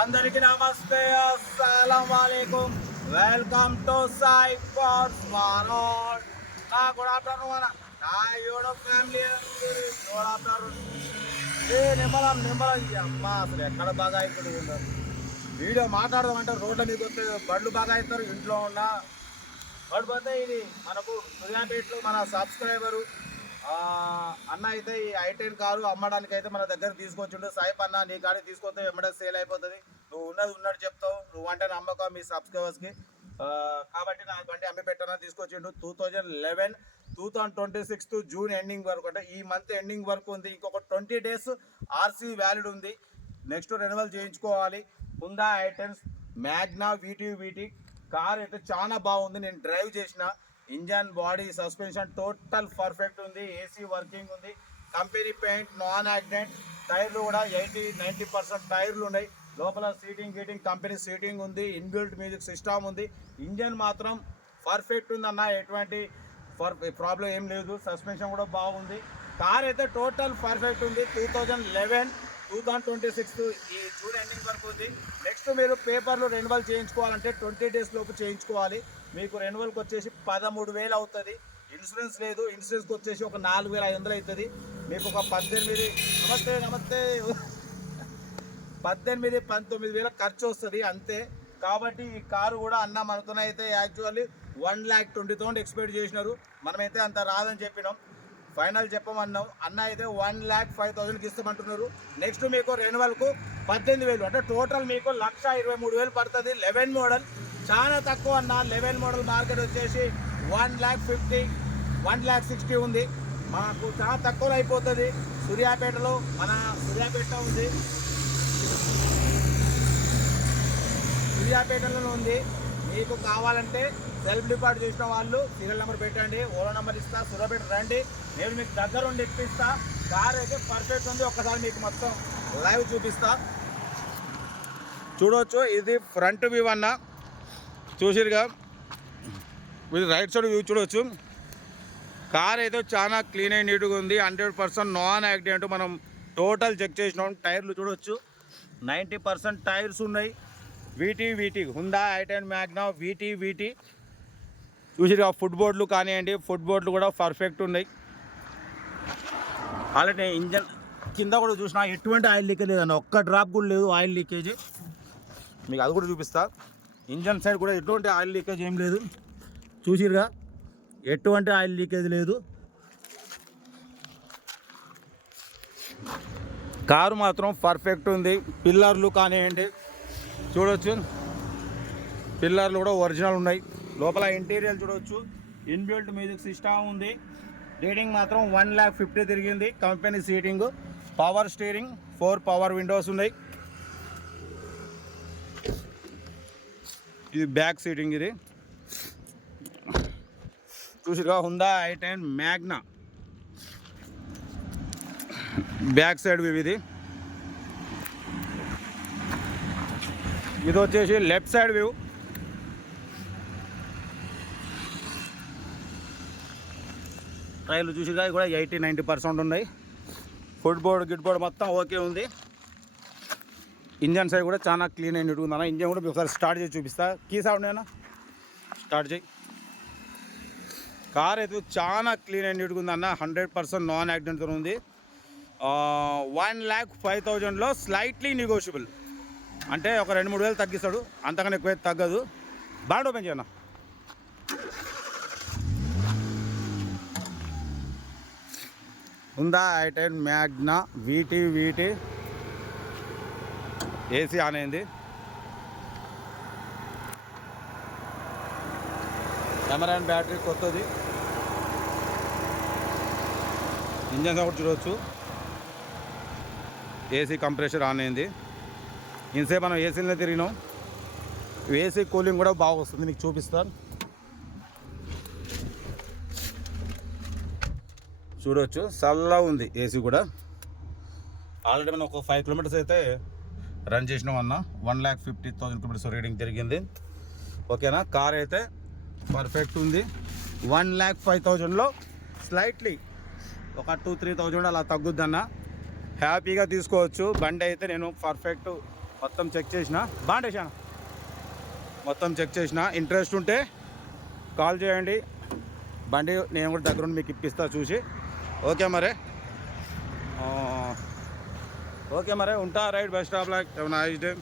అందరికీ నమస్తే, అస్సలం వాలేకుమ్. Welcome to Sai farms world. Good afternoon అన్న. నా యూట్యూబ్ ఫ్యామిలీ గుడ్ ఆఫ్టర్నూన్. నిమ్మలం అమ్మ అసలు ఎక్కడ బాగా అయిపోతుంది. వీడియో మాట్లాడదామంటే రోడ్ల మీకు వస్తే బళ్ళు బాగా అవుతారు. ఇంట్లో ఉన్న పడిపోతే ఇది మనకు సూర్యాపేటలో మన సబ్స్క్రైబరు అన్న అయితే ఈ i10 కారు అమ్మడానికి అయితే మన దగ్గర తీసుకొచ్చిండు. సాయిప్ అన్న నీ కాడికి తీసుకొస్తే వెంబడే సేల్ అయిపోతుంది, నువ్వు ఉన్నది ఉన్నట్టు చెప్తావు, నువ్వు అంటే నమ్మకం మీ సబ్స్క్రైబర్స్కి. కాబట్టి నా బండి అమ్మి పెట్టానని తీసుకొచ్చిండు. 2026 జూన్ ఎండింగ్ వరకు, అంటే ఈ మంత్ ఎండింగ్ వరకు ఉంది. ఇంకొక 20 days ఆర్సీ వ్యాలిడ్ ఉంది. నెక్స్ట్ రెన్యువల్ చేయించుకోవాలి. హుండా i10 మ్యాగ్నా వీటీ కార్ అయితే చాలా బాగుంది. నేను డ్రైవ్ చేసిన. Engine, body, suspension total perfect ఉంది. ఏసీ వర్కింగ్ ఉంది. Company paint, non accident. టైర్లు కూడా 80-90% టైర్లు ఉన్నాయి. లోపల సీటింగ్ కంపెనీ సీటింగ్ ఉంది. ఇన్బిల్ట్ మ్యూజిక్ సిస్టమ్ ఉంది. ఇంజన్ మాత్రం పర్ఫెక్ట్ ఉందన్న, ఎటువంటి ప్రాబ్లం ఏం లేదు. సస్పెన్షన్ కూడా బాగుంది. కార్ అయితే టోటల్ పర్ఫెక్ట్ ఉంది. 2026 ఈ జూన్ ఎండింగ్ వరకు ఉంది. నెక్స్ట్ మీరు పేపర్లు రెన్యువల్ చేయించుకోవాలంటే 20 days లోపు చేయించుకోవాలి. మీకు రెన్యువల్కి వచ్చేసి 13,000 అవుతుంది. ఇన్సూరెన్స్ లేదు. ఇన్సూరెన్స్కి వచ్చేసి ఒక 4,500 అవుతుంది. మీకు ఒక 18-19,000 ఖర్చు వస్తుంది అంతే. కాబట్టి ఈ కారు కూడా అన్న మనతోనైతే యాక్చువల్లీ 1,20,000 ఎక్స్పెక్ట్ చేసినారు. మనమైతే అంత రాదని చెప్పినాం. ఫైనల్ చెప్పమన్నాం. అన్న అయితే 1,05,000కి ఇస్తామంటున్నారు. నెక్స్ట్ మీకు రెన్యువల్కు 18,000, అంటే టోటల్ మీకు 1,23,000 పడుతుంది. 11 మోడల్ చాలా తక్కువ అన్న. 11 మోడల్ మార్కెట్ వచ్చేసి 1,50,000, 1,60,000 ఉంది. మాకు చాలా తక్కువలో అయిపోతుంది. సూర్యాపేటలో ఉంది. సూర్యాపేటలో ఉంది. మీకు కావాలంటే సెల్ఫ్ డిపాజిట్ చేసిన వాళ్ళు సీరియల్ నెంబర్ పెట్టండి, ఓలా నెంబర్ ఇస్తా, సూర్యాపేట రండి, నేను మీకు దగ్గర ఉండి ఎక్కిస్తా. కార్ అయితే పర్ఫెక్ట్ ఉంది. ఒక్కసారి మీకు మొత్తం లైవ్ చూపిస్తా. చూడవచ్చు, ఇది ఫ్రంట్ వ్యూ అన్న, చూసిరుగా. ఇది రైట్ సైడ్ వ్యూ చూడవచ్చు. కార్ అయితే చాలా క్లీన్ అండ్ నీట్గా ఉంది. 100% నాన్ యాక్సిడెంట్. మనం టోటల్ చెక్ చేసినాం. టైర్లు చూడవచ్చు, 90% టైర్స్ ఉన్నాయి. వీటీ హుండా i10 మ్యాగ్నా వీటీ చూసిరుగా. ఫుట్బోర్డ్లు కానివ్వండి, ఫుట్బోర్డ్లు కూడా పర్ఫెక్ట్ ఉన్నాయి. ఆల్రెడీ ఇంజన్ కింద కూడా చూసినా ఎటువంటి ఆయిల్ లీకేజ్ లేదన్న, ఒక్క డ్రాప్ కూడా లేదు ఆయిల్ లీకేజ్. మీకు అది కూడా చూపిస్తా. ఇంజన్ సైడ్ కూడా ఎటువంటి ఆయిల్ లీకేజ్ ఏం లేదు. చూసిరుగా, ఎటువంటి ఆయిల్ లీకేజ్ లేదు. కారు మాత్రం పర్ఫెక్ట్ ఉంది. పిల్లర్లు కానివ్వండి చూడవచ్చు, పిల్లర్లు కూడా ఒరిజినల్ ఉన్నాయి. లోపల ఇంటీరియర్ చూడవచ్చు. ఇన్బిల్ట్ మ్యూజిక్ సిస్టమ్ ఉంది. రీడింగ్ మాత్రం 1,50,000 తిరిగింది. Company seating, power steering, 4 power windows ఉన్నాయి. ఇది బ్యాక్ సీటింగ్. ఇది చూసిగా Hyundai i10 Magna back side view. ఇది వచ్చేసి లెఫ్ట్ సైడ్ వ్యూ. టైర్లు చూసిగా కూడా 80-90% ఉన్నాయి. గిట్ బోర్డ్ మొత్తం ఓకే ఉంది. ఇంజన్ సైడ్ కూడా చాలా క్లీన్ అయిన ఉందన్న. ఇంజన్ కూడా ఒకసారి స్టార్ట్ చేసి చూపిస్తా. కీ సౌండ్ అయినా స్టార్ట్ చేయి. కార్ అయితే చాలా క్లీన్ అయిన ఉందన్న. 100% నాన్ యాక్సిడెంట్తో ఉంది. 1,05,000లో స్లైట్లీ నెగోషియబుల్, అంటే ఒక 2-3 వేలు తగ్గిస్తాడు, అంతకన్నా ఎక్కువ తగ్గదు. బాగా ఓపెన్ చేయన్న. Hyundai i10 Magna VT AC on అయింది. కెమెరా అండ్ బ్యాటరీ కొత్తది. ఇంజన్ సౌండ్ చూడవచ్చు. ఏసీ కంప్రెషర్ ఆన్ అయింది. ఇంతసేపు మనం ఏసీలో తిరిగినాం. ఏసీ కూలింగ్ కూడా బాగా వస్తుంది, మీకు చూపిస్తాను. చూడవచ్చు, చల్లగా ఉంది ఏసీ కూడా. ఆల్రెడీ మనం ఒక 5 kilometers అయితే రన్ చేసినాం అన్న. 1,50,000 kilometers రీడింగ్ తిరిగింది. ఓకేనా. కార్ అయితే పర్ఫెక్ట్ ఉంది. 1,05,000లో స్లైట్లీ ఒక 2-3,000 అలా తగ్గుద్దన్న. హ్యాపీగా తీసుకోవచ్చు. బండి అయితే నేను పర్ఫెక్ట్ మొత్తం చెక్ చేసిన బాగుండేసాను, మొత్తం చెక్ చేసిన. ఇంట్రెస్ట్ ఉంటే కాల్ చేయండి, బండి నేను కూడా దగ్గరుండి మీకు ఇప్పిస్తా చూసి. ఓకే మరి, ఓకే మరి ఉంటా. Right, bus stop like nice day.